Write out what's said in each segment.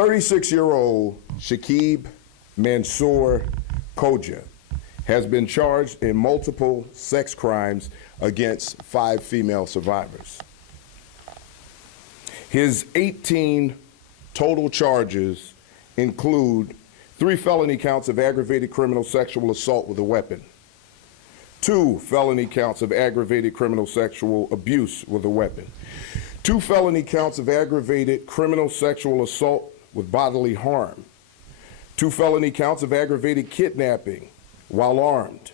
36-year-old Chakib Mansour Khodja has been charged in multiple sex crimes against 5 female survivors. His 18 total charges include 3 felony counts of aggravated criminal sexual assault with a weapon, 2 felony counts of aggravated criminal sexual abuse with a weapon, 2 felony counts of aggravated criminal sexual assault with bodily harm, 2 felony counts of aggravated kidnapping while armed,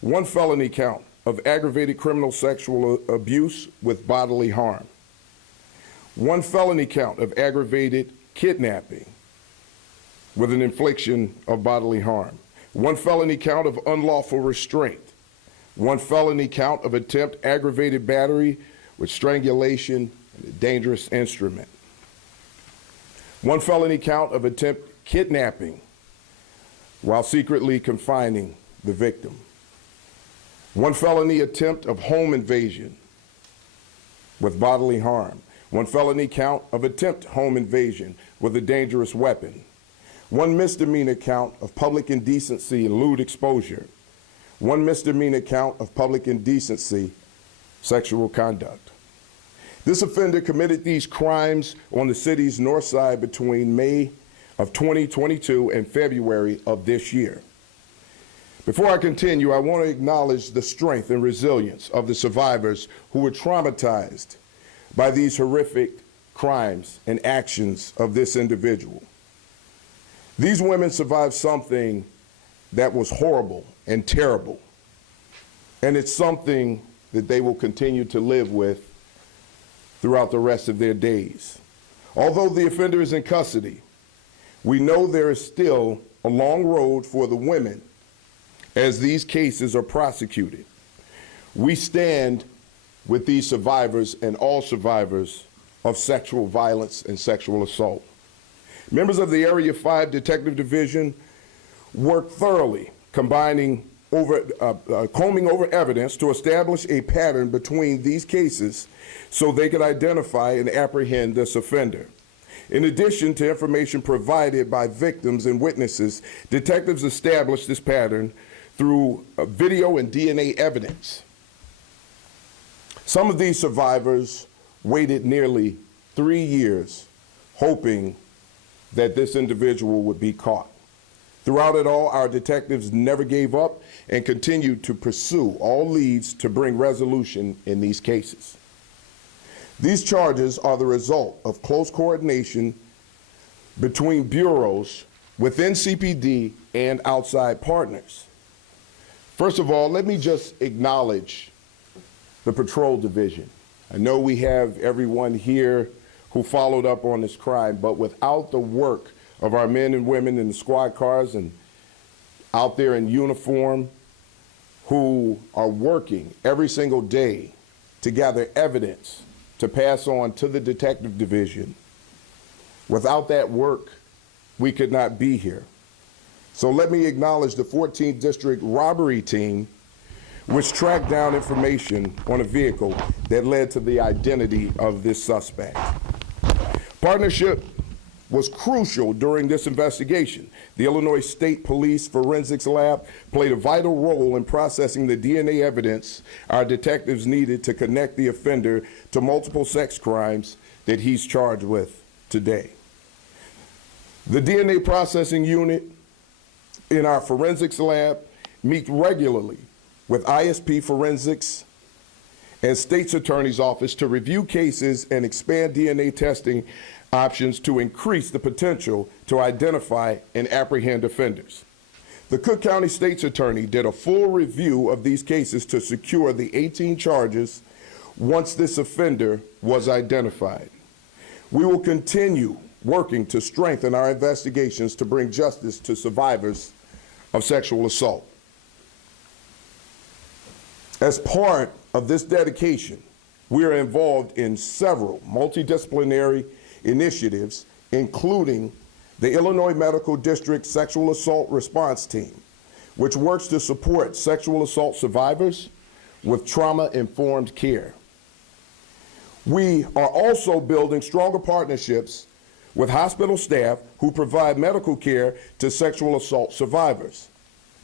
1 felony count of aggravated criminal sexual abuse with bodily harm, 1 felony count of aggravated kidnapping with an infliction of bodily harm, 1 felony count of unlawful restraint, 1 felony count of attempt aggravated battery with strangulation and a dangerous instrument, 1 felony count of attempt kidnapping while secretly confining the victim, 1 felony attempt of home invasion with bodily harm, 1 felony count of attempt home invasion with a dangerous weapon, 1 misdemeanor count of public indecency and lewd exposure, 1 misdemeanor count of public indecency sexual conduct. This offender committed these crimes on the city's north side between May of 2022 and February of this year. Before I continue, I want to acknowledge the strength and resilience of the survivors who were traumatized by these horrific crimes and actions of this individual. These women survived something that was horrible and terrible, and it's something that they will continue to live with throughout the rest of their days. Although the offender is in custody, we know there is still a long road for the women as these cases are prosecuted. We stand with these survivors and all survivors of sexual violence and sexual assault. Members of the Area 5 Detective Division worked thoroughly, combing over evidence to establish a pattern between these cases so they could identify and apprehend this offender. In addition to information provided by victims and witnesses, detectives established this pattern through video and DNA evidence. Some of these survivors waited nearly 3 years hoping that this individual would be caught. Throughout it all, our detectives never gave up and continued to pursue all leads to bring resolution in these cases. These charges are the result of close coordination between bureaus within CPD and outside partners. First of all, let me just acknowledge the patrol division. I know we have everyone here who followed up on this crime, but without the work of our men and women in the squad cars and out there in uniform who are working every single day to gather evidence to pass on to the detective division, without that work, we could not be here. So let me acknowledge the 14th District Robbery Team, which tracked down information on a vehicle that led to the identity of this suspect. Partnership was crucial during this investigation. The Illinois State Police Forensics Lab played a vital role in processing the DNA evidence our detectives needed to connect the offender to multiple sex crimes that he's charged with today. The DNA processing unit in our forensics lab meet regularly with ISP Forensics and State's Attorney's Office to review cases and expand DNA testing options to increase the potential to identify and apprehend offenders. The Cook County State's Attorney did a full review of these cases to secure the 18 charges once this offender was identified. We will continue working to strengthen our investigations to bring justice to survivors of sexual assault. As part of this dedication, we are involved in several multidisciplinary initiatives, including the Illinois Medical District Sexual Assault Response Team, which works to support sexual assault survivors with trauma-informed care. We are also building stronger partnerships with hospital staff who provide medical care to sexual assault survivors.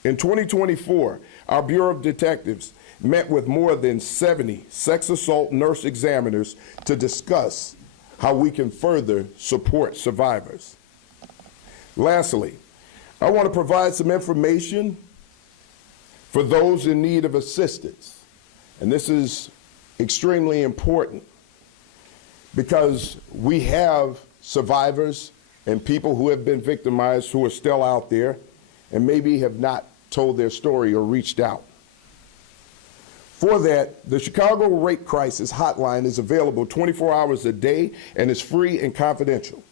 In 2024, our Bureau of Detectives met with more than 70 sex assault nurse examiners to discuss how we can further support survivors. Lastly, I want to provide some information for those in need of assistance. And this is extremely important because we have survivors and people who have been victimized who are still out there and maybe have not told their story or reached out. For that, the Chicago Rape Crisis Hotline is available 24 hours a day and is free and confidential.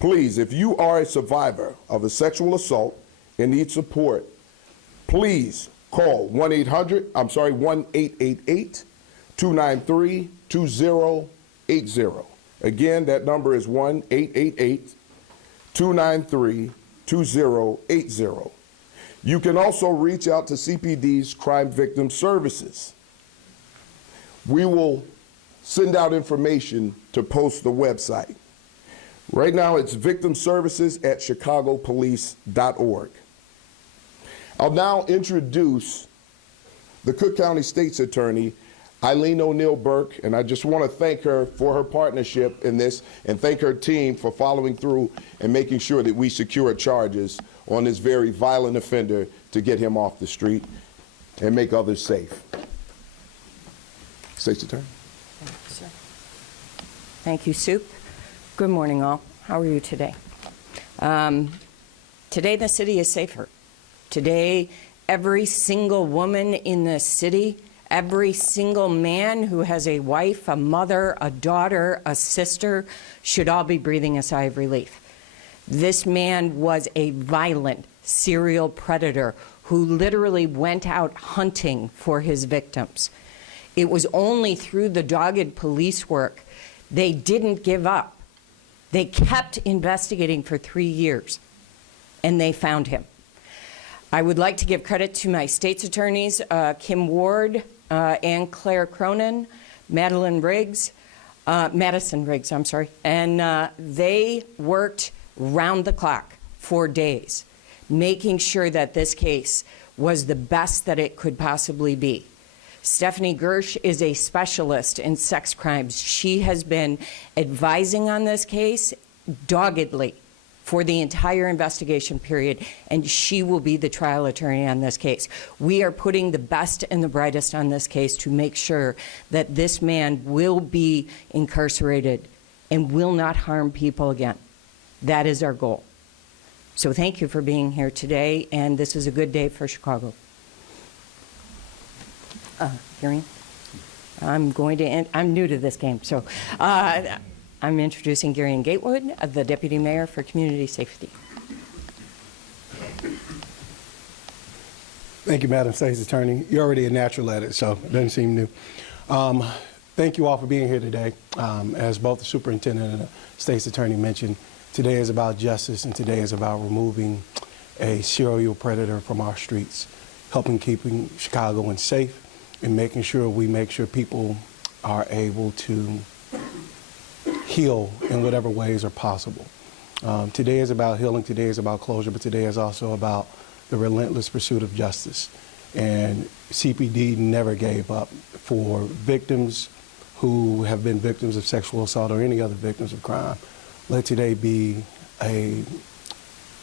Please, if you are a survivor of a sexual assault and need support, please call 1-888-293-2080. Again, that number is 1-888-293-2080. You can also reach out to CPD's Crime Victim Services. We will send out information to post the website. Right now, it's victimservices@chicagopolice.org. I'll now introduce the Cook County State's Attorney, Eileen O'Neill Burke, and I just want to thank her for her partnership in this and thank her team for following through and making sure that we secure charges on this very violent offender to get him off the street and make others safe. State's Attorney. Thank you, sir. Thank you, Sup. Good morning, all. How are you today? Today, the city is safer. Today, every single woman in the city, every single man who has a wife, a mother, a daughter, a sister, should all be breathing a sigh of relief. This man was a violent serial predator who literally went out hunting for his victims. It was only through the dogged police work they didn't give up. They kept investigating for 3 years, and they found him. I would like to give credit to my state's attorneys, Kim Ward and Claire Cronin, Madison Riggs, and they worked round the clock for days, making sure that this case was the best that it could possibly be. Stephanie Gersh is a specialist in sex crimes. She has been advising on this case doggedly for the entire investigation period, and she will be the trial attorney on this case. We are putting the best and the brightest on this case to make sure that this man will be incarcerated and will not harm people again. That is our goal. So thank you for being here today, and this is a good day for Chicago. Hearing? I'm new to this game, so I'm introducing Gary Gatewood, the Deputy Mayor for Community Safety. Thank you, Madam State's Attorney. You're already a natural at it, so it doesn't seem new. Thank you all for being here today. As both the Superintendent and the State's Attorney mentioned, today is about justice, and today is about removing a serial predator from our streets, keeping Chicagoans safe, and making sure people are able to heal in whatever ways are possible. Today is about healing, today is about closure, but today is also about the relentless pursuit of justice. And CPD never gave up for victims who have been victims of sexual assault or any other victims of crime. Let today be an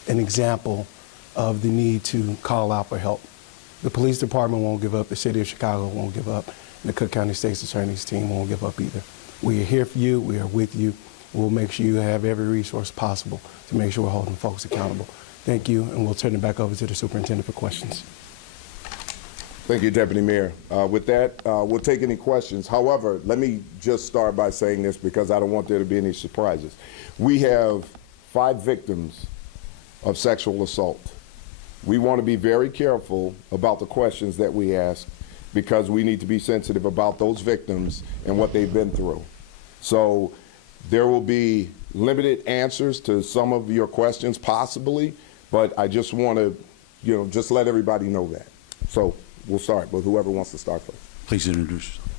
example of the need to call out for help. The police department won't give up, the city of Chicago won't give up, and the Cook County State's Attorney's team won't give up either. We are here for you, we are with you. We'll make sure you have every resource possible to make sure we're holding folks accountable. Thank you, and we'll turn it back over to the Superintendent for questions. Thank you, Deputy Mayor. With that, we'll take any questions. However, let me just start by saying this because I don't want there to be any surprises. We have 5 victims of sexual assault. We want to be very careful about the questions that we ask because we need to be sensitive about those victims and what they've been through. So there will be limited answers to some of your questions possibly, but I just want to, just let everybody know that. So we'll start with whoever wants to start first. Please introduce yourself.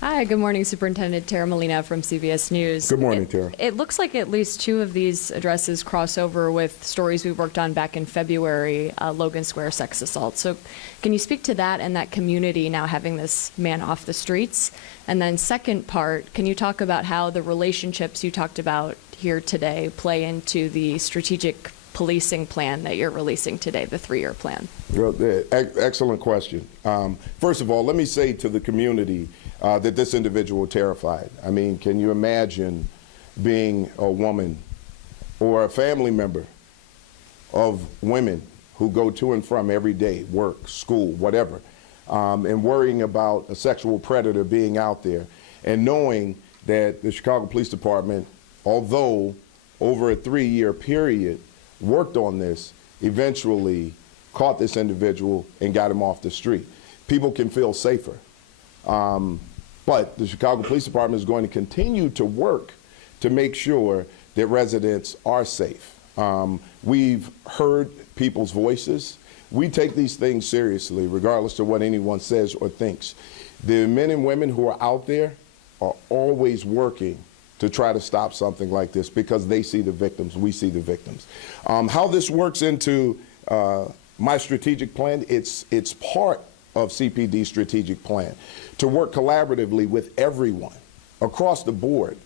Hi, good morning, Superintendent Tara Molina from CBS News. Good morning, Tara. It looks like at least two of these addresses cross over with stories we worked on back in February, Logan Square sex assault. So can you speak to that and that community now having this man off the streets? And then second part, can you talk about how the relationships you talked about here today play into the strategic policing plan that you're releasing today, the 3-year plan? Well, excellent question. First of all, let me say to the community that this individual terrified. I mean, can you imagine being a woman or a family member of women who go to and from every day, work, school, whatever, and worrying about a sexual predator being out there, and knowing that the Chicago Police Department, although over a 3-year period worked on this, eventually caught this individual and got him off the street. People can feel safer. But the Chicago Police Department is going to continue to work to make sure that residents are safe. We've heard people's voices. We take these things seriously, regardless of what anyone says or thinks. The men and women who are out there are always working to try to stop something like this because they see the victims, we see the victims. How this works into my strategic plan, it's part of CPD's strategic plan to work collaboratively with everyone across the board,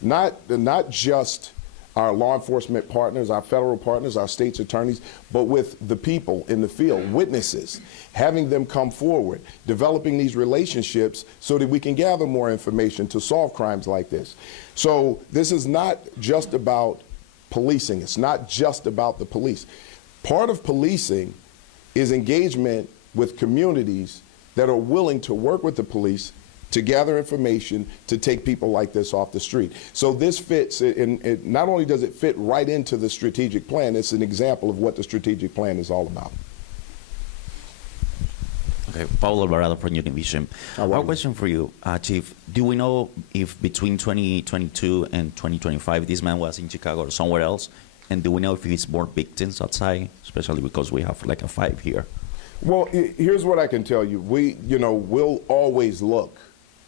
not just our law enforcement partners, our federal partners, our state's attorneys, but with the people in the field, witnesses, having them come forward, developing these relationships so that we can gather more information to solve crimes like this. So this is not just about policing. It's not just about the police. Part of policing is engagement with communities that are willing to work with the police to gather information to take people like this off the street. So this fits, and not only does it fit right into the strategic plan, it's an example of what the strategic plan is all about. Okay, Paulo Alvarado from Univision. One question for you, Chief. Do we know if between 2022 and 2025 this man was in Chicago or somewhere else? And do we know if he's more victims outside, especially because we have like a 5 here? Well, here's what I can tell you. We'll always look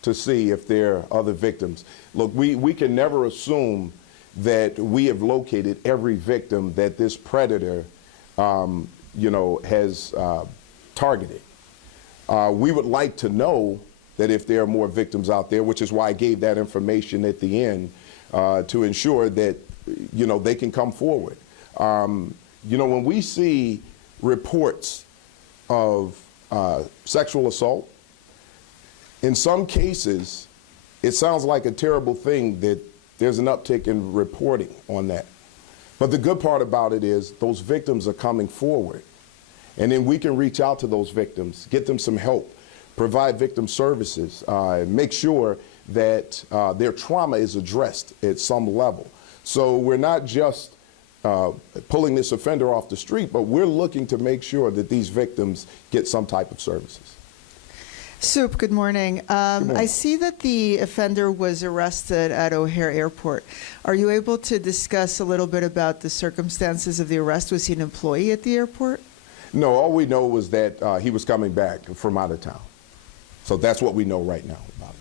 to see if there are other victims. Look, we can never assume that we have located every victim that this predator, has targeted. We would like to know that if there are more victims out there, which is why I gave that information at the end to ensure that, they can come forward. When we see reports of sexual assault, in some cases, it sounds like a terrible thing that there's an uptick in reporting on that. But the good part about it is those victims are coming forward. And then we can reach out to those victims, get them some help, provide victim services, make sure that their trauma is addressed at some level. So we're not just pulling this offender off the street, but we're looking to make sure that these victims get some type of services. Soup, good morning. I see that the offender was arrested at O'Hare Airport. Are you able to discuss a little bit about the circumstances of the arrest? Was he an employee at the airport? No, all we know is that he was coming back from out of town. So that's what we know right now about it.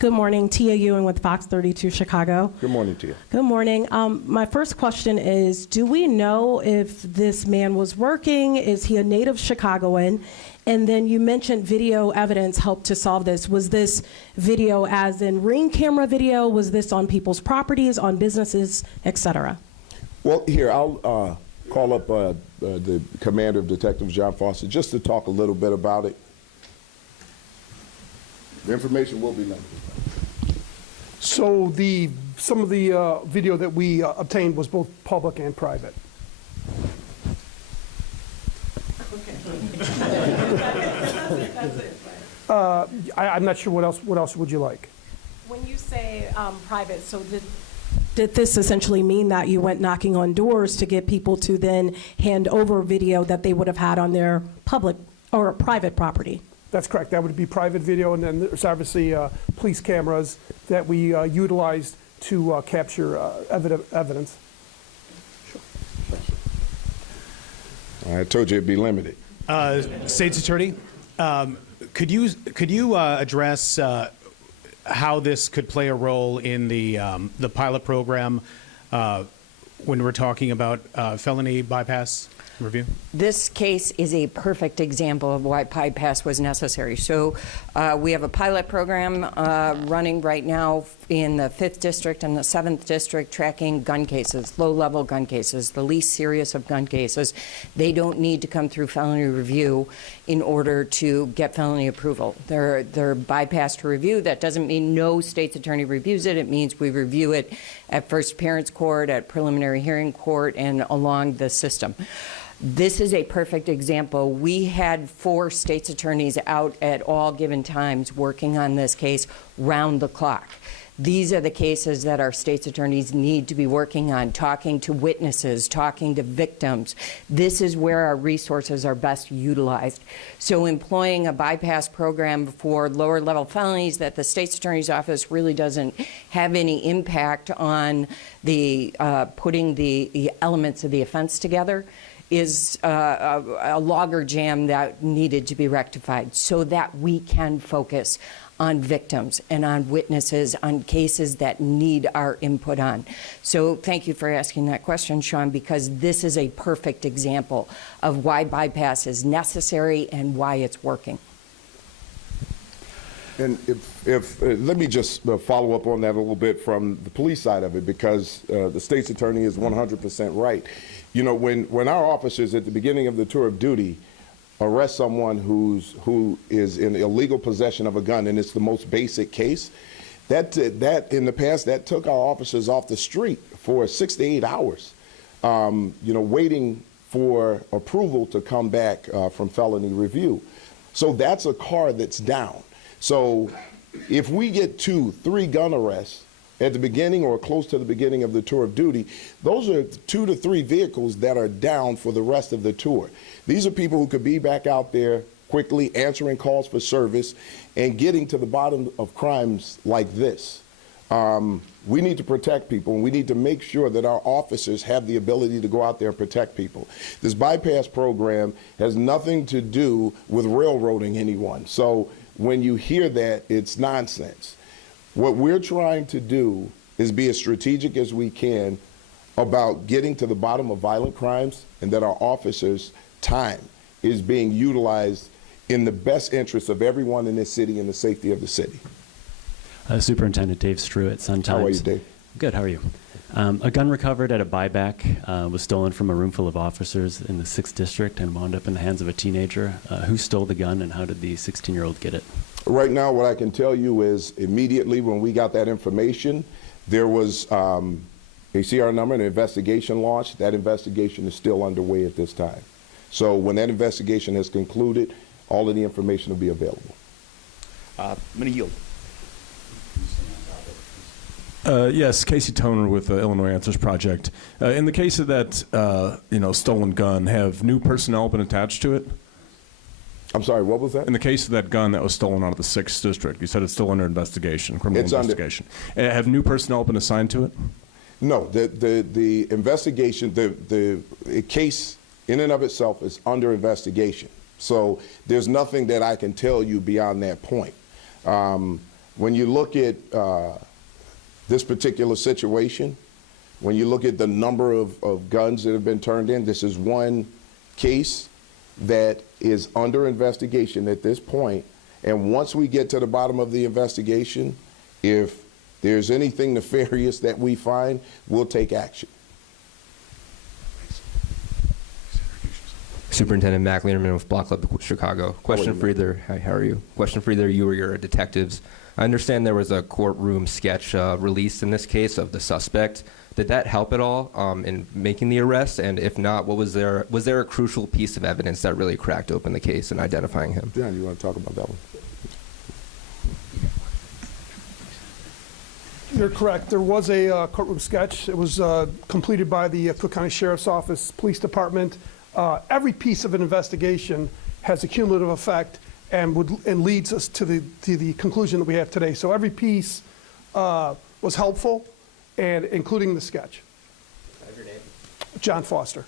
Good morning, Tia Ewing with Fox 32 Chicago. Good morning, Tia. Good morning. My first question is, do we know if this man was working? Is he a native Chicagoan? And then you mentioned video evidence helped to solve this. Was this video as in ring camera video? Was this on people's properties, on businesses, et cetera? Well, here, I'll call up the commander of detectives, John Foster, just to talk a little bit about it. The information will be limited. So some of the video that we obtained was both public and private. I'm not sure what else would you like? When you say private, so did this essentially mean that you went knocking on doors to get people to then hand over video that they would have had on their public or private property? That's correct. That would be private video, and then there's obviously police cameras that we utilized to capture evidence. I told you it'd be limited. State's Attorney, could you address how this could play a role in the pilot program when we're talking about felony bypass review? This case is a perfect example of why bypass was necessary. So we have a pilot program running right now in the 5th District and the 7th District tracking gun cases, low-level gun cases, the least serious of gun cases. They don't need to come through felony review in order to get felony approval. They're bypassed to review. That doesn't mean no state's attorney reviews it. It means we review it at first appearance court, at preliminary hearing court, and along the system. This is a perfect example. We had 4 state's attorneys out at all given times working on this case round the clock. These are the cases that our state's attorneys need to be working on, talking to witnesses, talking to victims. This is where our resources are best utilized. So employing a bypass program for lower level felonies that the state's attorney's office really doesn't have any impact on the putting the elements of the offense together is a logger jam that needed to be rectified so that we can focus on victims and on witnesses, on cases that need our input on. So thank you for asking that question, Sean, because this is a perfect example of why bypass is necessary and why it's working. And if let me just follow up on that a little bit from the police side of it, because the state's attorney is 100% right. You know, when our officers at the beginning of the tour of duty arrest someone who is in illegal possession of a gun, and it's the most basic case, that in the past that took our officers off the street for 6 to 8 hours, you know, waiting for approval to come back from felony review. So that's a car that's down. So if we get 2, 3 gun arrests at the beginning or close to the beginning of the tour of duty, those are 2 to 3 vehicles that are down for the rest of the tour. These are people who could be back out there quickly answering calls for service and getting to the bottom of crimes like this. We need to protect people, and we need to make sure that our officers have the ability to go out there and protect people. This bypass program has nothing to do with railroading anyone. So when you hear that, it's nonsense. What we're trying to do is be as strategic as we can about getting to the bottom of violent crimes, and that our officers' time is being utilized in the best interest of everyone in this city and the safety of the city. Superintendent Dave Struett, Sun-Times. How are you, Dave? Good, how are you? A gun recovered at a buyback was stolen from a room full of officers in the 6th District and wound up in the hands of a teenager. Who stole the gun, and how did the 16-year-old get it? Right now, what I can tell you is immediately when we got that information, there was a CR number and an investigation launched. That investigation is still underway at this time. So when that investigation has concluded, all of the information will be available. I'm going to yield. Yes, Casey Toner with the Illinois Answers Project. In the case of that, stolen gun, have new personnel been attached to it? I'm sorry, what was that? In the case of that gun that was stolen out of the 6th District, you said it's still under investigation, criminal investigation. Have new personnel been assigned to it? No, the investigation, the case in and of itself is under investigation. So there's nothing that I can tell you beyond that point. When you look at this particular situation, when you look at the number of guns that have been turned in, this is one case that is under investigation at this point. And once we get to the bottom of the investigation, if there's anything nefarious that we find, we'll take action. Superintendent Mac Lederman with Block Club Chicago. Question for either, hi, how are you? Question for either you or your detectives. I understand there was a courtroom sketch released in this case of the suspect. Did that help at all in making the arrest? And if not, what was there a crucial piece of evidence that really cracked open the case in identifying him? John, you want to talk about that one? You're correct. There was a courtroom sketch. It was completed by the Cook County Sheriff's Office Police Department. Every piece of an investigation has a cumulative effect and leads us to the conclusion that we have today. So every piece was helpful, and including the sketch. What's your name? John Foster.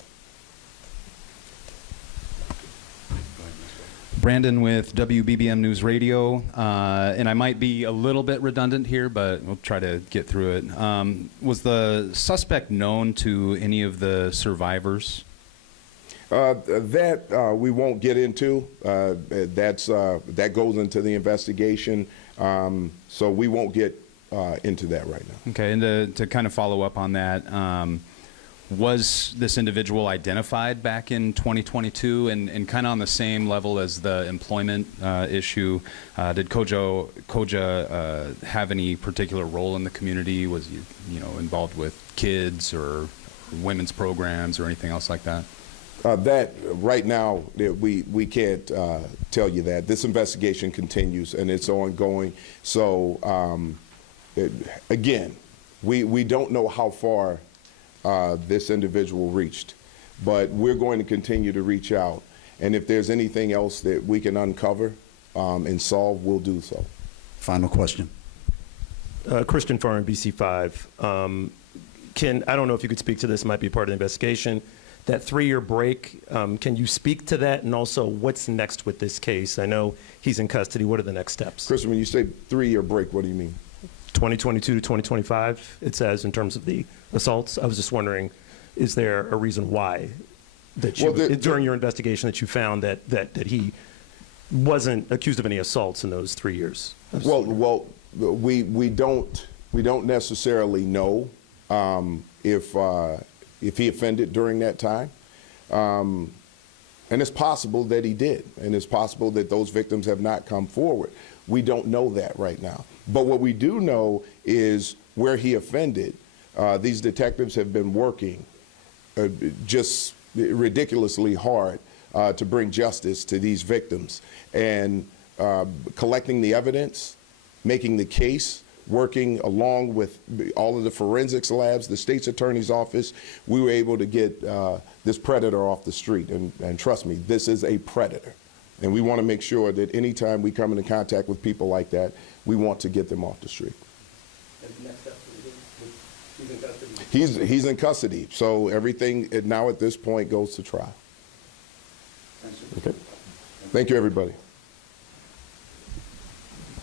Brandon with WBBM News Radio, and I might be a little bit redundant here, but we'll try to get through it. Was the suspect known to any of the survivors? That we won't get into. That goes into the investigation, so we won't get into that right now. Okay, and to kind of follow up on that, was this individual identified back in 2022, and kind of on the same level as the employment issue? Did Khodja have any particular role in the community? Was he, involved with kids or women's programs or anything else like that? That right now we can't tell you that. This investigation continues and it's ongoing. So again, we don't know how far this individual reached, but we're going to continue to reach out. And if there's anything else that we can uncover and solve, we'll do so. Final question. Christian Farr, BC5. I don't know if you could speak to this, it might be part of the investigation. That 3-year break, can you speak to that? And also, what's next with this case? I know he's in custody. What are the next steps? Christian, when you say 3-year break, what do you mean? 2022 to 2025, it says, in terms of the assaults. I was just wondering, is there a reason why that during your investigation that you found that he wasn't accused of any assaults in those 3 years? Well, we don't necessarily know if he offended during that time. And it's possible that he did, and it's possible that those victims have not come forward. We don't know that right now. But what we do know is where he offended, these detectives have been working just ridiculously hard to bring justice to these victims, and collecting the evidence, making the case, working along with all of the forensics labs, the state's attorney's office. We were able to get this predator off the street. And trust me, this is a predator. And we want to make sure that anytime we come into contact with people like that, we want to get them off the street. He's in custody. So everything now at this point goes to trial. Okay. Thank you, everybody.